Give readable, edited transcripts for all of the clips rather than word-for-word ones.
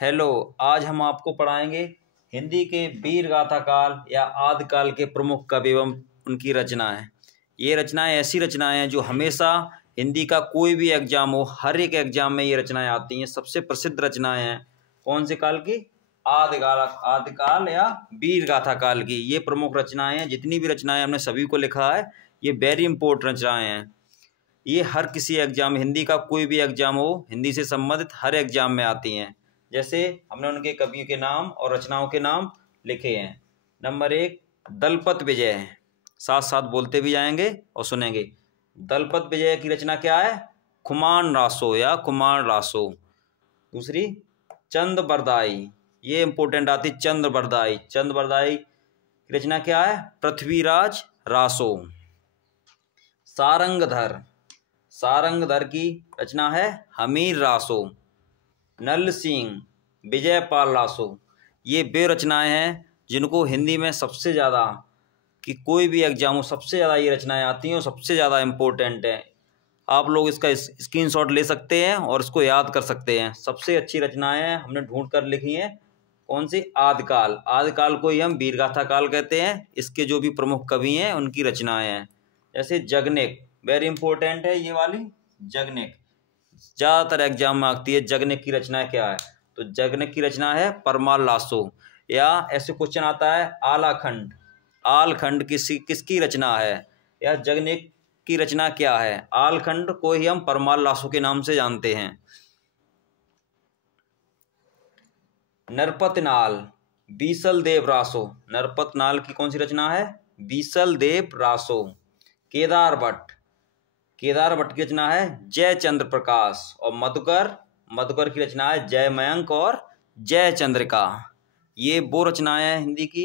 Hello. आज हम आपको पढ़ाएंगे हिंदी के वीर गाथा काल या आदिकाल के प्रमुख कवि एवं उनकी रचनाएं। ये रचनाएं ऐसी रचनाएं हैं जो हमेशा हिंदी का कोई भी एग्जाम हो, हर एक एग्जाम में ये रचनाएं आती हैं। सबसे प्रसिद्ध रचनाएं हैं कौन से काल की? आदिकाल या वीर गाथा काल की। ये प्रमुख रचनाएं हैं। जितनी भी रचनाएं हमने सभी को लिखा है, ये वेरी इंपॉर्टेंट रचनाएं हैं। ये हर किसी एग्जाम, हिंदी का कोई भी एग्जाम हो, हिंदी से संबंधित हर एग्जाम में आती हैं। जैसे हमने उनके कवियों के नाम और रचनाओं के नाम लिखे हैं। नंबर 1 दलपत विजय। साथ साथ बोलते भी जाएंगे और सुनेंगे। दलपत विजय की रचना क्या है? खुमान रासो या कुमार रासो। दूसरी चंद बरदाई, ये इंपॉर्टेंट आती। चंद बरदाई की रचना क्या है? पृथ्वीराज रासो। सारंगधर की रचना है हमीर रासो। नल सिंह, विजयपाल रासो। ये वे रचनाएं हैं जिनको हिंदी में सबसे ज़्यादा, कि कोई भी एग्जाम हो, सबसे ज़्यादा ये रचनाएं आती हैं और सबसे ज़्यादा इम्पोर्टेंट है। आप लोग इसका स्क्रीनशॉट ले सकते हैं और इसको याद कर सकते हैं। सबसे अच्छी रचनाएं हैं, हमने ढूंढ कर लिखी हैं। कौन सी? आदिकाल को ही हम वीरगाथा काल कहते हैं। इसके जो भी प्रमुख कवि हैं उनकी रचनाएं हैं। जैसे जगनेक, वेरी इंपॉर्टेंट है ये वाली। जगनेक ज़्यादातर एग्जाम में आती है। जगनेक की रचना क्या है? तो जगनेक की रचना है परमाल लासो। या ऐसे क्वेश्चन आता है आलखंड किसकी रचना है? या जगनेक की रचना क्या है? आलखंड को ही हम परमाल लासो के नाम से जानते हैं। नरपतनाल, बीसल देव रासो। नरपतनाल की कौन सी रचना है? बीसल देव रासो। केदार भट्ट की रचना है जय चंद्र प्रकाश। और मधुकर की रचना है जय मयंक और जय चंद्रिका। ये वो रचनाएं हैं हिंदी की,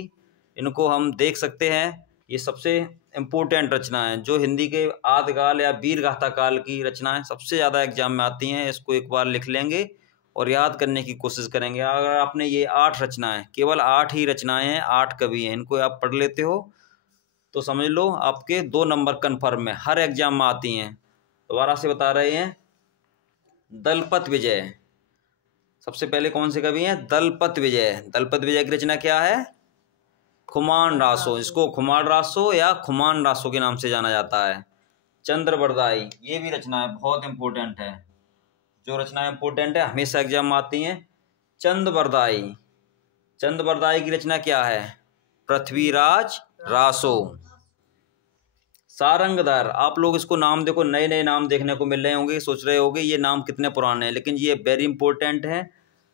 इनको हम देख सकते हैं। ये सबसे इम्पोर्टेंट रचनाएं जो हिंदी के आदिकाल या वीरगाथा काल की रचनाएं सबसे ज़्यादा एग्जाम में आती हैं। इसको एक बार लिख लेंगे और याद करने की कोशिश करेंगे। अगर आपने ये 8 रचनाएं, केवल 8 ही रचनाएं हैं, 8 कवि हैं, इनको आप पढ़ लेते हो तो समझ लो आपके 2 नंबर कन्फर्म है, हर एग्जाम में आती हैं। दोबारा से बता रहे हैं। दलपत विजय, सबसे पहले कौन से कवि हैं? दलपत विजय की रचना क्या है? खुमान रासो। इसको खुमार रासो या खुमान रासो के नाम से जाना जाता है। चंद्र बरदाई, ये भी रचना बहुत इंपॉर्टेंट है। जो रचना इंपॉर्टेंट है हमेशा एग्जाम में आती हैं। चंद बरदाई की रचना क्या है? पृथ्वीराज रासो। सारंगधर, आप लोग इसको नाम देखो, नए नए नाम देखने को मिल रहे होंगे, सोच रहे होंगे ये नाम कितने पुराने हैं, लेकिन ये वेरी इंपॉर्टेंट है।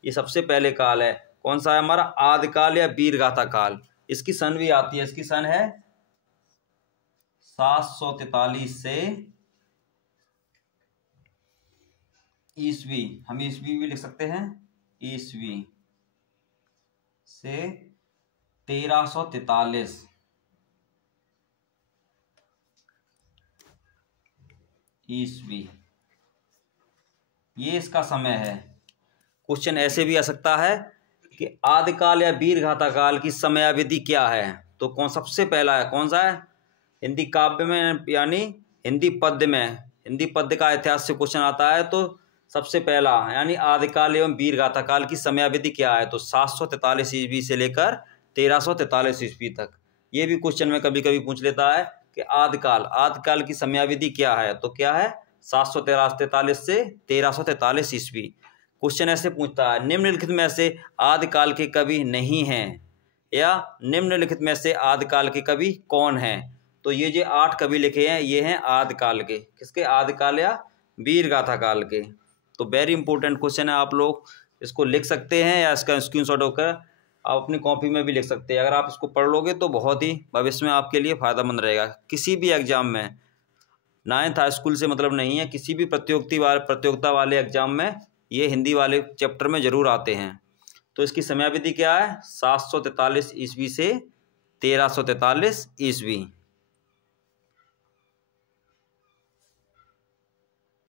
ये सबसे पहले काल है। कौन सा है हमारा? आदिकाल या वीरगाथा काल। इसकी सन भी आती है। इसकी सन है 743 से ईस्वी। हम ईस्वी भी लिख सकते हैं। ईस्वी से 1343 ईस्वी, ये इसका समय है। क्वेश्चन ऐसे भी आ सकता है कि आदिकाल या वीरगाथा काल की समयावधि क्या है? तो कौन सबसे पहला है? कौन सा है? हिंदी काव्य में यानी हिंदी पद्य का इतिहास से क्वेश्चन आता है तो सबसे पहला यानी आदिकाल एवं वीरगाथा काल की समयावधि क्या है? तो 743 ईस्वी से लेकर 1343 ईस्वी तक। ये भी क्वेश्चन में कभी कभी पूछ लेता है कि आदिकाल की समयावधि क्या है? तो क्या है? 743 से 1343 ईस्वी। क्वेश्चन ऐसे पूछता है, निम्नलिखित में से आदिकाल के कवि नहीं हैं, या निम्नलिखित में से आदिकाल के कवि कौन हैं? तो ये जो 8 कवि लिखे हैं ये हैं आदिकाल के। किसके? आदिकाल या वीरगाथा काल के। तो वेरी इंपॉर्टेंट क्वेश्चन है। आप लोग इसको लिख सकते हैं या इसका स्क्रीनशॉट होकर आप अपनी कॉपी में भी लिख सकते हैं। अगर आप इसको पढ़ लोगे तो बहुत ही भविष्य में आपके लिए फ़ायदेमंद रहेगा। किसी भी एग्जाम में 9th हाई स्कूल से मतलब नहीं है, किसी भी प्रतियोगिता वाले एग्जाम में ये हिंदी वाले चैप्टर में ज़रूर आते हैं। तो इसकी समयावधि क्या है? 743 ईस्वी से 1343 ईस्वी।